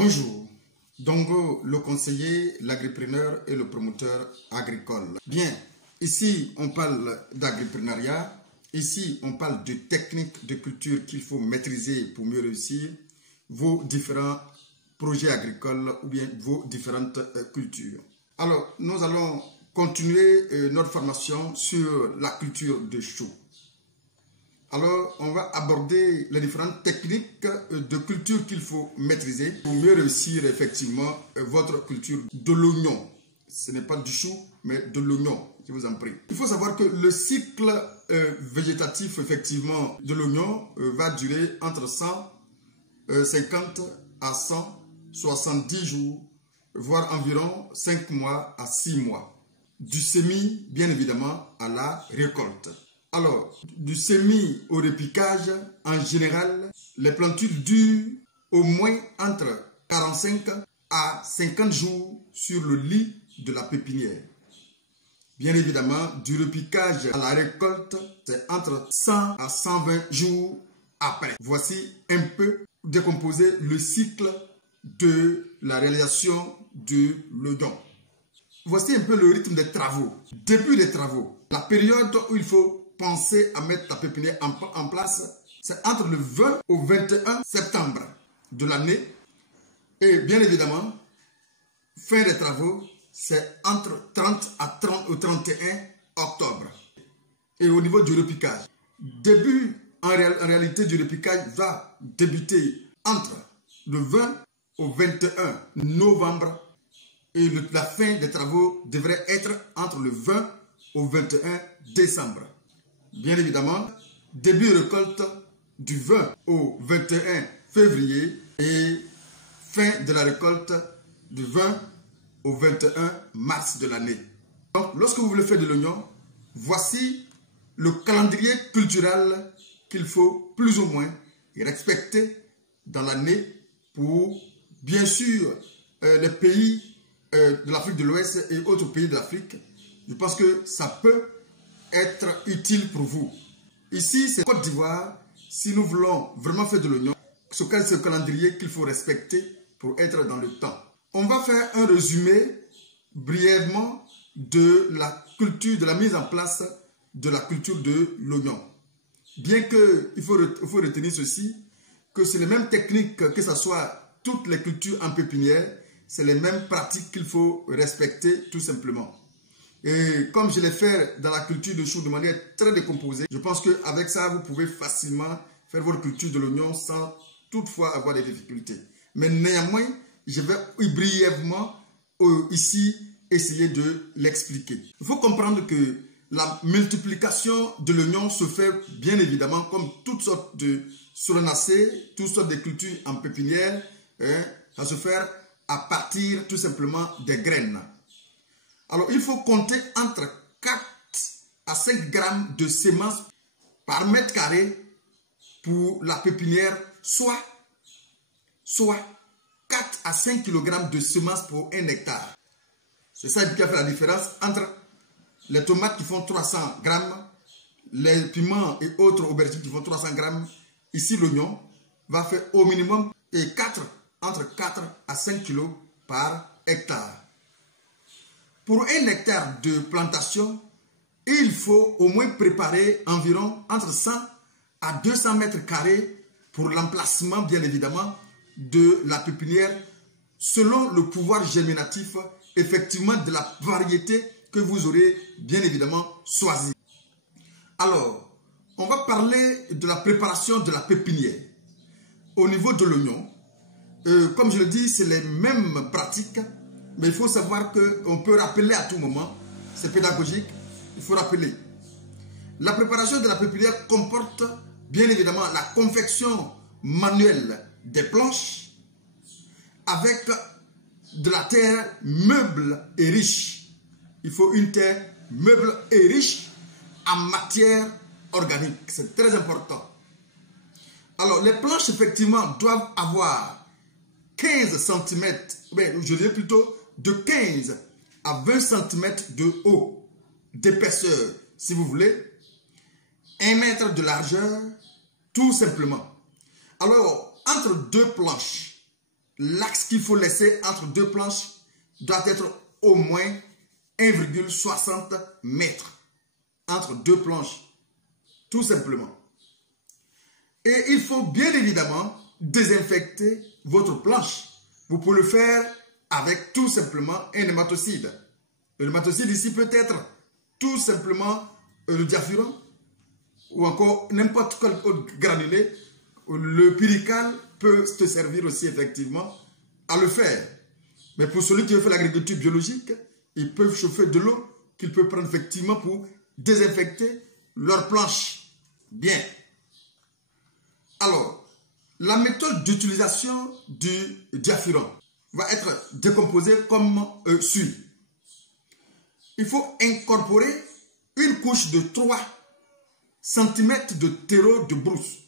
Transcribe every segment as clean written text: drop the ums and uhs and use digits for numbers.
Bonjour, Dongo, le conseiller, l'agripreneur et le promoteur agricole. Bien, ici on parle d'agripreneuriat, ici on parle de techniques de culture qu'il faut maîtriser pour mieux réussir vos différents projets agricoles ou bien vos différentes cultures. Alors, nous allons continuer notre formation sur la culture de chou. Alors, on va aborder les différentes techniques de culture qu'il faut maîtriser pour mieux réussir effectivement votre culture de l'oignon. Ce n'est pas du chou, mais de l'oignon, je vous en prie. Il faut savoir que le cycle végétatif effectivement de l'oignon va durer entre 150 à 170 jours, voire environ 5 mois à 6 mois. Du semis, bien évidemment, à la récolte. Alors, du semis au repiquage, en général, les plantules durent au moins entre 45 à 50 jours sur le lit de la pépinière. Bien évidemment, du repiquage à la récolte, c'est entre 100 à 120 jours après. Voici un peu décomposer le cycle de la réalisation de l'oignon. Voici un peu le rythme des travaux. Début des travaux, la période où il faut penser à mettre la pépinière en place, c'est entre le 20 au 21 septembre de l'année. Et bien évidemment, fin des travaux, c'est entre 30 à 30 au 31 octobre. Et au niveau du repiquage, début en réalité du repiquage va débuter entre le 20 au 21 novembre et la fin des travaux devrait être entre le 20 au 21 décembre. Bien évidemment, début récolte du 20 au 21 février et fin de la récolte du 20 au 21 mars de l'année. Donc, lorsque vous voulez faire de l'oignon, voici le calendrier culturel qu'il faut plus ou moins respecter dans l'année pour, bien sûr, les pays de l'Afrique de l'Ouest et autres pays de l'Afrique. Je pense que ça peut être utile pour vous. Ici, c'est Côte d'Ivoire. Si nous voulons vraiment faire de l'oignon, c'est ce calendrier qu'il faut respecter pour être dans le temps. On va faire un résumé brièvement de la culture, de la mise en place de la culture de l'oignon. Bien qu'il faut retenir ceci, que c'est les mêmes techniques, que ce soit toutes les cultures en pépinière, c'est les mêmes pratiques qu'il faut respecter tout simplement. Et comme je l'ai fait dans la culture de chou de manière très décomposée, je pense qu'avec ça, vous pouvez facilement faire votre culture de l'oignon sans toutefois avoir des difficultés. Mais néanmoins, je vais brièvement ici essayer de l'expliquer. Il faut comprendre que la multiplication de l'oignon se fait bien évidemment comme toutes sortes de solanacées, toutes sortes de cultures en pépinière. Ça se fait à partir tout simplement des graines. Alors, il faut compter entre 4 à 5 grammes de semences par mètre carré pour la pépinière, soit 4 à 5 kg de semences pour 1 hectare. C'est ça qui a fait la différence entre les tomates qui font 300 grammes, les piments et autres aubergines qui font 300 grammes. Ici, l'oignon va faire au minimum entre 4 à 5 kg par hectare. Pour 1 hectare de plantation, il faut au moins préparer environ entre 100 à 200 mètres carrés pour l'emplacement, bien évidemment, de la pépinière, selon le pouvoir germinatif, effectivement, de la variété que vous aurez, bien évidemment, choisi. Alors, on va parler de la préparation de la pépinière. Au niveau de l'oignon, comme je le dis, c'est les mêmes pratiques. Mais il faut savoir qu'on peut rappeler à tout moment, c'est pédagogique, il faut rappeler. La préparation de la pépinière comporte bien évidemment la confection manuelle des planches avec de la terre meuble et riche. Il faut une terre meuble et riche en matière organique, c'est très important. Alors les planches effectivement doivent avoir 15 cm, je dirais plutôt de 15 à 20 cm de haut, d'épaisseur, si vous voulez, 1 mètre de largeur, tout simplement. Alors, entre deux planches, l'axe qu'il faut laisser entre deux planches doit être au moins 1,60 mètres entre deux planches, tout simplement. Et il faut bien évidemment désinfecter votre planche. Vous pouvez le faire avec tout simplement un nématocide. Le nématocide ici peut être tout simplement le diafuran ou encore n'importe quel autre granulé. Le pyrical peut te servir aussi effectivement à le faire. Mais pour celui qui veut faire l'agriculture biologique, ils peuvent chauffer de l'eau qu'ils peuvent prendre effectivement pour désinfecter leur planche. Bien. Alors, la méthode d'utilisation du diafuran va être décomposée comme suit. Il faut incorporer une couche de 3 cm de terreau de brousse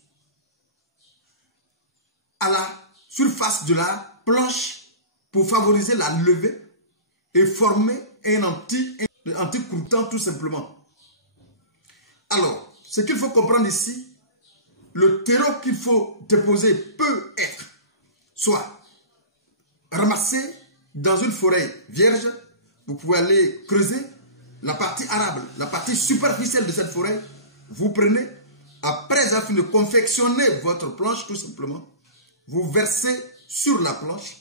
à la surface de la planche pour favoriser la levée et former un anti-croûtant tout simplement. Alors, ce qu'il faut comprendre ici, le terreau qu'il faut déposer peut être soit ramassé dans une forêt vierge. Vous pouvez aller creuser la partie arable, la partie superficielle de cette forêt. Vous prenez, après avoir fini de confectionner votre planche tout simplement, vous versez sur la planche.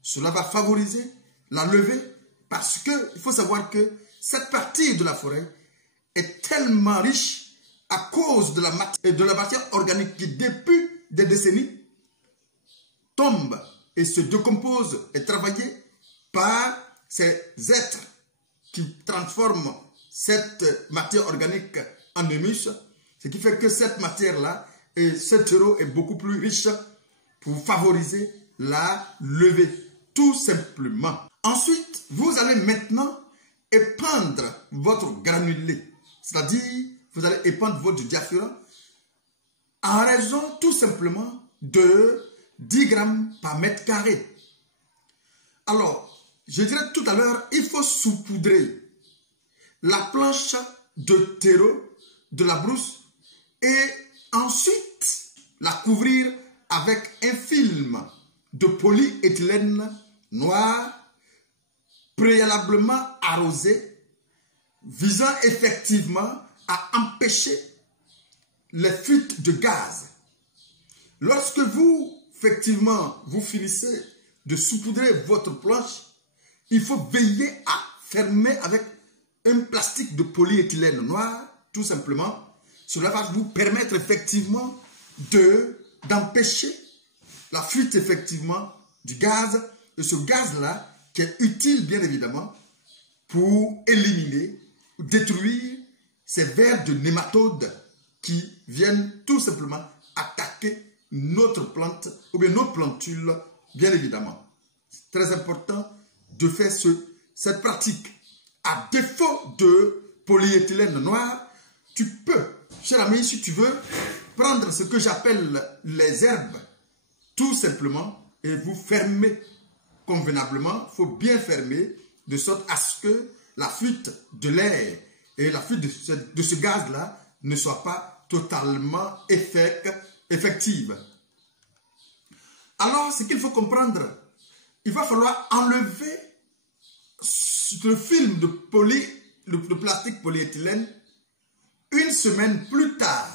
Cela va favoriser la levée parce qu'il faut savoir que cette partie de la forêt est tellement riche à cause de la matière organique qui, depuis des décennies, tombe et se décompose et travaillée par ces êtres qui transforment cette matière organique en humus, ce qui fait que cette matière-là et ce terreau est beaucoup plus riche pour favoriser la levée, tout simplement. Ensuite, vous allez maintenant épandre votre granulé, c'est-à-dire vous allez épandre votre diafuran en raison tout simplement de 10 grammes par mètre carré. Alors, je dirais tout à l'heure, il faut saupoudrer la planche de terreau de la brousse et ensuite la couvrir avec un film de polyéthylène noir préalablement arrosé, visant effectivement à empêcher les fuites de gaz. Lorsque vous, effectivement, vous finissez de saupoudrer votre planche, il faut veiller à fermer avec un plastique de polyéthylène noir, tout simplement. Cela va vous permettre effectivement d'empêcher la fuite effectivement du gaz, et ce gaz-là qui est utile bien évidemment pour éliminer ou détruire ces vers de nématodes qui viennent tout simplement attaquer notre plante ou bien nos plantules bien évidemment. C'est très important de faire cette pratique. À défaut de polyéthylène noir, tu peux, cher ami, si tu veux, prendre ce que j'appelle les herbes, tout simplement, et vous fermez convenablement. Il faut bien fermer, de sorte à ce que la fuite de l'air et la fuite de ce gaz-là ne soit pas totalement effective. Alors, ce qu'il faut comprendre, il va falloir enlever le film de plastique polyéthylène une semaine plus tard,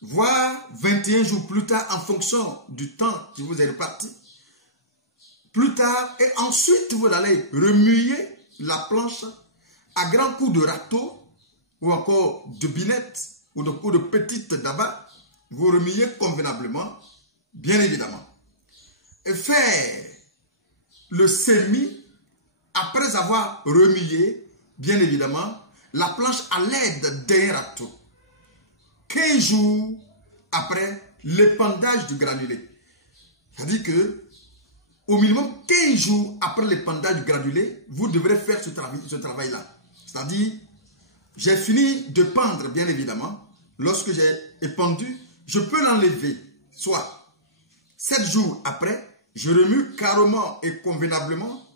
voire 21 jours plus tard en fonction du temps qui vous est réparti. Plus tard, et ensuite vous allez remuer la planche à grands coups de râteau ou encore de binette ou de petite d'abat. Vous remuez convenablement, bien évidemment. Et faire le semis après avoir remué, bien évidemment, la planche à l'aide d'un râteau. 15 jours après l'épandage du granulé. C'est-à-dire que au minimum 15 jours après l'épandage du granulé, vous devrez faire ce travail-là. C'est-à-dire, j'ai fini de pendre, bien évidemment. Lorsque j'ai épandu, je peux l'enlever. Soit 7 jours après, je remue carrément et convenablement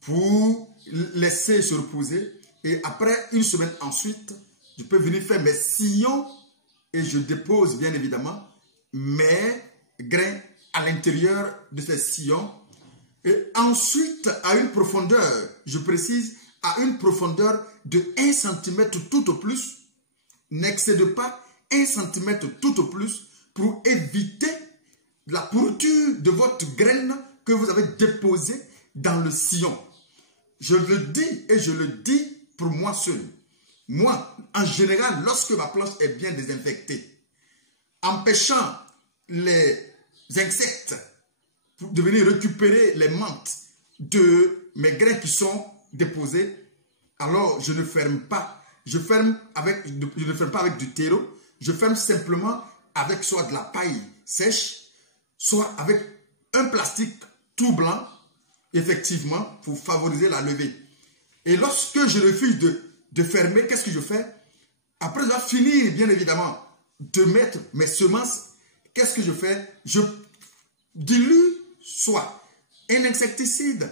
pour laisser se reposer. Et après une semaine ensuite, je peux venir faire mes sillons et je dépose bien évidemment mes grains à l'intérieur de ces sillons. Et ensuite, à une profondeur, je précise, à une profondeur de 1 cm tout au plus, n'excède pas 1 cm tout au plus pour éviter la pourriture de votre graine que vous avez déposée dans le sillon. Je le dis et je le dis pour moi seul. Moi, en général, lorsque ma planche est bien désinfectée, empêchant les insectes de venir récupérer les mantes de mes grains qui sont déposés, alors je ne ferme pas. Je ne ferme pas avec du terreau, je ferme simplement avec soit de la paille sèche, soit avec un plastique tout blanc, effectivement, pour favoriser la levée. Et lorsque je refuse de fermer, qu'est-ce que je fais? Après avoir fini, bien évidemment, de mettre mes semences, qu'est-ce que je fais? Je dilue soit un insecticide,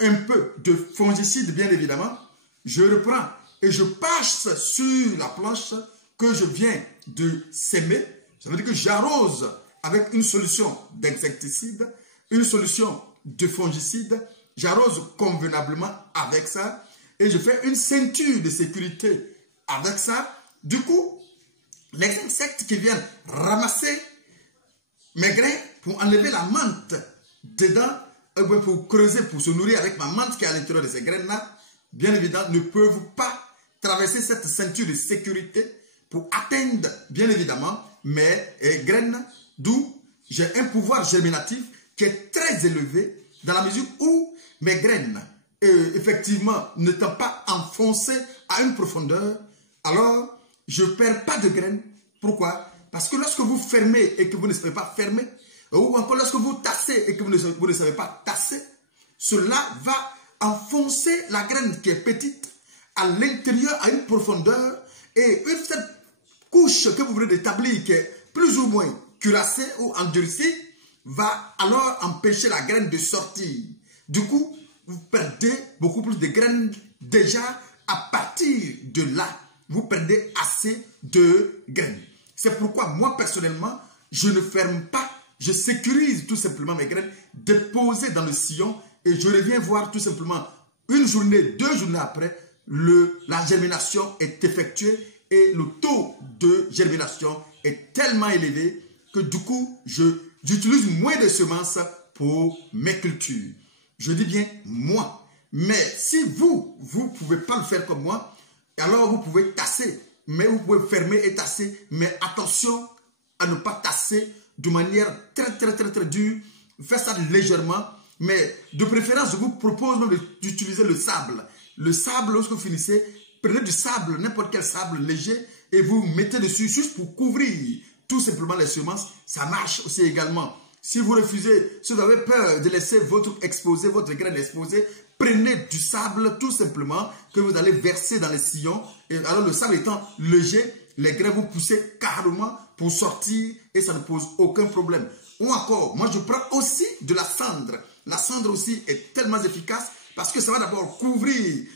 un peu de fongicide, bien évidemment. Je reprends et je passe sur la planche que je viens de s'aimer. Ça veut dire que j'arrose avec une solution d'insecticide, une solution de fongicide. J'arrose convenablement avec ça et je fais une ceinture de sécurité avec ça. Du coup, les insectes qui viennent ramasser mes grains pour enlever la menthe dedans, pour creuser, pour se nourrir avec ma menthe qui est à l'intérieur de ces graines-là, bien évidemment, ne peuvent pas traverser cette ceinture de sécurité pour atteindre, bien évidemment, mes graines, d'où j'ai un pouvoir germinatif qui est très élevé dans la mesure où mes graines, effectivement, n'étant pas enfoncées à une profondeur, alors je ne perds pas de graines. Pourquoi? Parce que lorsque vous fermez et que vous ne savez pas fermer, ou encore lorsque vous tassez et que vous ne savez pas tasser, cela va enfoncer la graine qui est petite à l'intérieur à une profondeur, et cette couche que vous venez d'établir qui est plus ou moins cuirassée ou endurcie va alors empêcher la graine de sortir. Du coup, vous perdez beaucoup plus de graines déjà à partir de là. Vous perdez assez de graines. C'est pourquoi moi personnellement, je ne ferme pas, je sécurise tout simplement mes graines déposées dans le sillon et je reviens voir tout simplement une journée, 2 journées après, la germination est effectuée et le taux de germination est tellement élevé que du coup, j'utilise moins de semences pour mes cultures. Je dis bien moi. Mais si vous ne pouvez pas le faire comme moi, alors vous pouvez tasser. Mais vous pouvez fermer et tasser. Mais attention à ne pas tasser de manière très dure. Faites ça légèrement. Mais de préférence, je vous propose même d'utiliser le sable. Le sable, lorsque vous finissez, prenez du sable, n'importe quel sable léger, et vous mettez dessus juste pour couvrir tout simplement les semences. Ça marche aussi également. Si vous refusez, si vous avez peur de laisser votre graine exposée, prenez du sable tout simplement que vous allez verser dans les sillons. Et alors le sable étant léger, les graines vont pousser carrément pour sortir et ça ne pose aucun problème. Ou encore, moi je prends aussi de la cendre. La cendre aussi est tellement efficace parce que ça va d'abord couvrir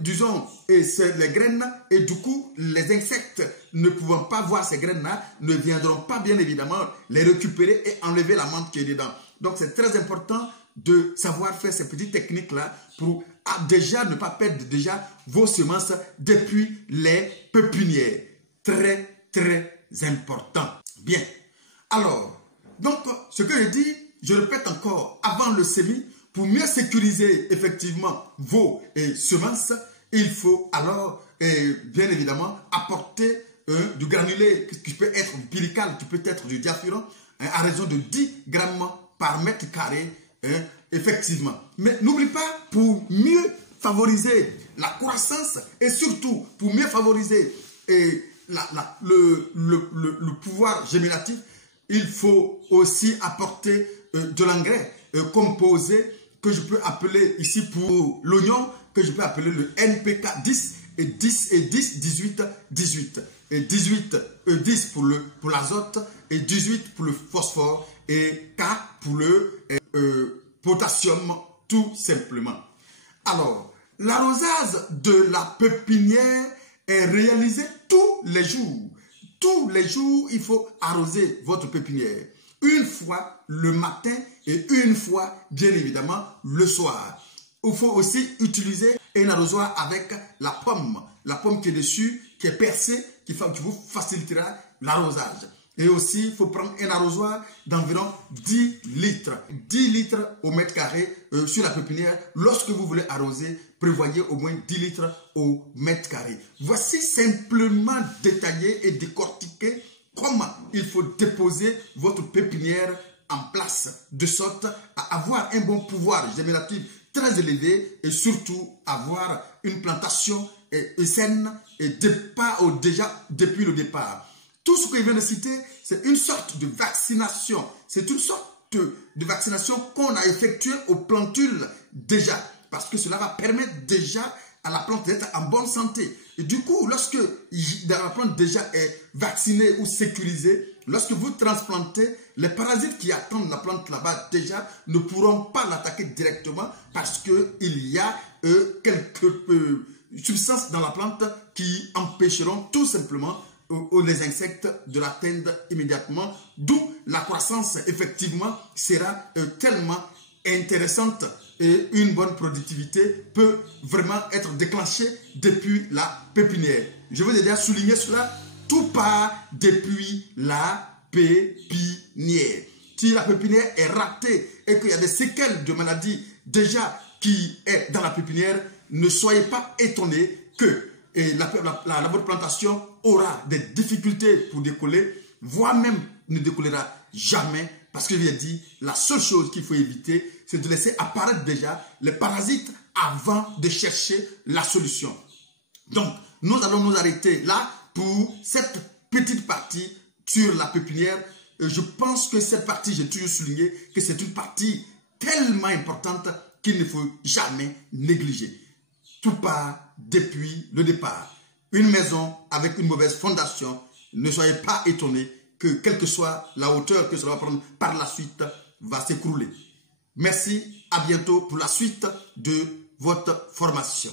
disons, les graines, et du coup, les insectes ne pouvant pas voir ces graines-là, ne viendront pas bien évidemment les récupérer et enlever la menthe qui est dedans. Donc, c'est très important de savoir faire ces petites techniques-là pour déjà ne pas perdre déjà vos semences depuis les pépinières. Très important. Bien. Alors, donc, ce que je dis, je répète encore, avant le semis, pour mieux sécuriser effectivement vos semences, il faut alors bien évidemment apporter du granulé qui peut être du pyrical, qui peut être du diafuran, à raison de 10 grammes par mètre carré, effectivement. Mais n'oublie pas, pour mieux favoriser la croissance et surtout pour mieux favoriser le pouvoir germinatif, il faut aussi apporter de l'engrais composé que je peux appeler ici pour l'oignon, que je peux appeler le NPK 10 et 10 et 10, 18, 18. Et 18, 10 pour l'azote et 18 pour le phosphore et 4 pour le potassium tout simplement. Alors, l'arrosage de la pépinière est réalisé tous les jours. Tous les jours, il faut arroser votre pépinière. une fois le matin et une fois, bien évidemment, le soir. Il faut aussi utiliser un arrosoir avec la pomme qui est dessus, qui est percée, qui vous facilitera l'arrosage. Et aussi, il faut prendre un arrosoir d'environ 10 litres. 10 litres au mètre carré sur la pépinière. Lorsque vous voulez arroser, prévoyez au moins 10 litres au mètre carré. Voici simplement détaillé et décortiqué comment il faut déposer votre pépinière en place, de sorte à avoir un bon pouvoir génératif très élevé et surtout avoir une plantation saine et déjà depuis le départ. Tout ce que je viens de citer, c'est une sorte de vaccination. C'est une sorte de vaccination qu'on a effectuée aux plantules déjà. Parce que cela va permettre déjà à la plante d'être en bonne santé. Et du coup, lorsque la plante déjà est vaccinée ou sécurisée, lorsque vous transplantez, les parasites qui attendent la plante là-bas déjà ne pourront pas l'attaquer directement parce qu'il y a quelques substances dans la plante qui empêcheront tout simplement les insectes de l'atteindre immédiatement, d'où la croissance effectivement sera tellement intéressante et une bonne productivité peut vraiment être déclenchée depuis la pépinière. Je veux déjà souligner cela, tout part depuis la pépinière. Si la pépinière est ratée et qu'il y a des séquelles de maladies déjà qui est dans la pépinière, ne soyez pas étonnés que votre plantation aura des difficultés pour décoller, voire même ne décollera jamais, parce que je l'ai dit, la seule chose qu'il faut éviter, c'est de laisser apparaître déjà les parasites avant de chercher la solution. Donc, nous allons nous arrêter là pour cette petite partie sur la pépinière. Je pense que cette partie, j'ai toujours souligné que c'est une partie tellement importante qu'il ne faut jamais négliger. Tout part depuis le départ. Une maison avec une mauvaise fondation, ne soyez pas étonnés que quelle que soit la hauteur que cela va prendre par la suite, va s'écrouler. Merci, à bientôt pour la suite de votre formation.